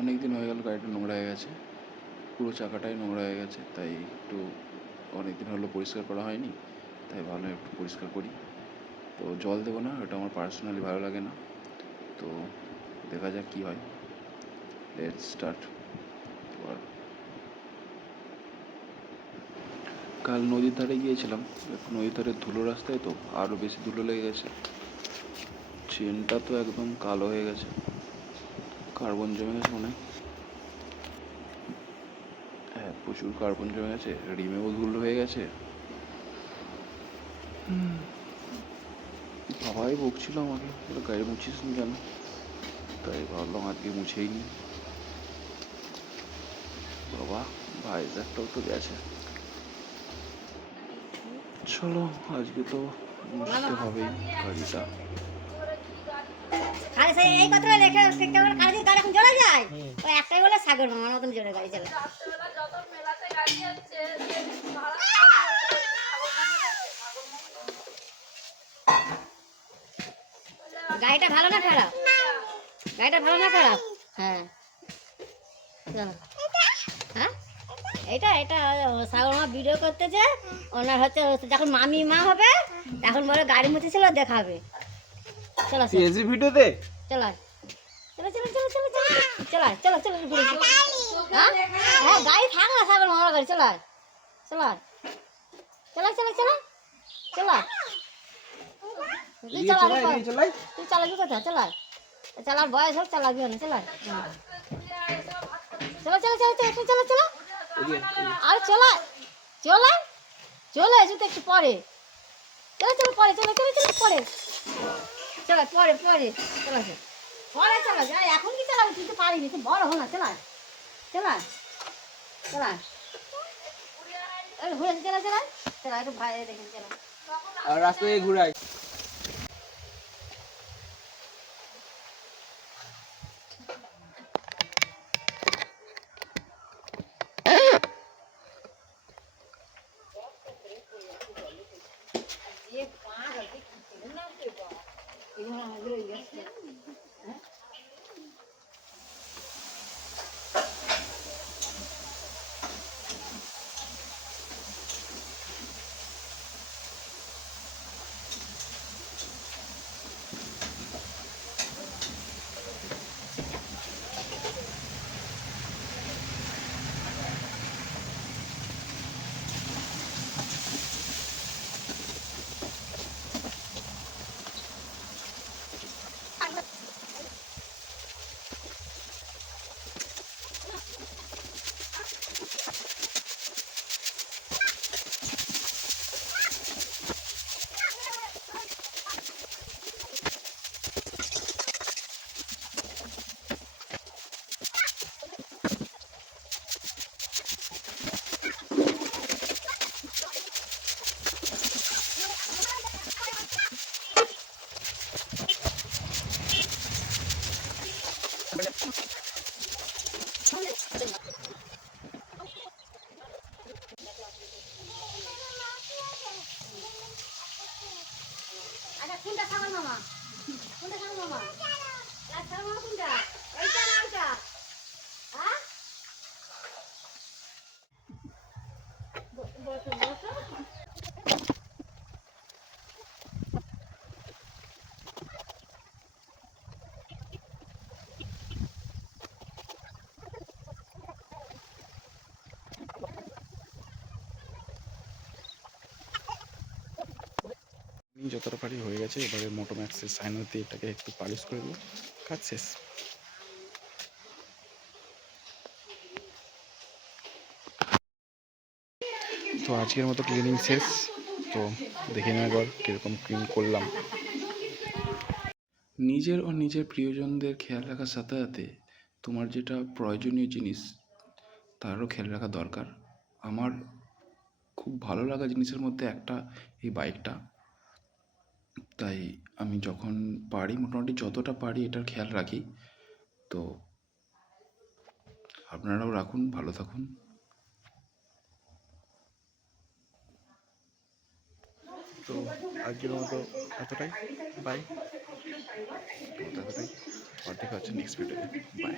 অনেক দিন হয়ে গেল গাড়িটা নোংরা হয়ে গেছে, পুরো চাকাটাই নোংরা হয়ে গেছে। তাই একটু অনেক দিন হলো পরিষ্কার করা হয়নি, তাই ভাবলাম একটু পরিষ্কার করি। তো জল দেবো না, ওটা আমার পার্সোনালি ভালো লাগে না। তো দেখা যাক কী হয়। Let's start. কাল নদীর ধারে গিয়েছিলাম, নদীর ধারে ধুলো রাস্তায় তো আরও বেশি ধুলো লেগে গেছে। চেনটা তো একদম কালো হয়ে গেছে, কার্বন জমে গেছে মনে হয়। হ্যাঁ, প্রচুর কার্বন জমে গেছে, রিমেও ধুলো হয়ে গেছে। বাবাই বকছিল আমাকে, বলে গাড়ি মুছিস নি কেন? তাই ভাবলাম আজকে মুছেই নি। বাবা ভাইজারটাও তো গেছে। চলো আজকে তো মুছতে হবেই গাড়িটা। এই কথাটা লেখা কেমন গাড়ি এখন জোরে যায়, ওই একটাই বলে সাগর মামার মতন জোরে গাড়ি চালায়। গাড়িটা ভালো না খারাপ? গাড়িটা ভালো না খারাপ? হ্যাঁ হ্যাঁ, এটা এটা সাগর মামা ভিডিও করতেছে। ওনার হচ্ছে যখন মামি মা হবে তখন বলে গাড়ি মুছেছিল দেখাবে। চলো এজি ভিডিওতে চলো চলো চলো চলো চলো চলো চলো চলো চলো। হ্যাঁ হ্যাঁ, গাড়ি থাক না সাগর মামার গাড়ি চলো চলো চলো চলো চলো চলো। তুই চালাবি কোথায়? চলাই চালার বয়স হোক, চালাবি না চলাই। চলো চলো চলো চলো চলো চলো আর চলা চলে চলে এসো তো একটু পরে। চলো চলো পরে চলো চলো চলো পরে চলো পরে পরে চলো পরে চলো যাই। এখন কি চালাবি? তুই তো পারিনি, তুই বড় হো না। চলা চলা চলা ঘুরে চলা চলা চলা একটু ভাই দেখেন চলা আর রাস্তায় ঘুরাই। আচ্ছা কোনটা সাগর মামা? কোনটা সাগর মামা? সাগর মামা কোনটা? এইটা না ওইটা? হ্যাঁ বসো বসো। যতটা পারি হয়ে গেছে, এবারে মোটোম্যাক্সের সাইনার দিয়ে এটাকে একটু পালিশ করে দেবো, কাজ শেষ। তো আজকের মতো ক্লিনিং শেষ। তো দেখে নেওয়া একবার কীরকম ক্লিন করলাম। নিজের ও নিজের প্রিয়জনদের খেয়াল রাখার সাথে সাথে তোমার যেটা প্রয়োজনীয় জিনিস তারও খেয়াল রাখা দরকার। আমার খুব ভালো লাগা জিনিসের মধ্যে একটা এই বাইকটা। তাই আমি যখন পারি, মোটামুটি যতটা পারি এটার খেয়াল রাখি। তো আপনারাও রাখুন, ভালো থাকুন। তো আজকের মতো এতটাই, বাই। তো এতটাই, অর্ধেক আছে নেক্সট ভিডিওতে, বাই।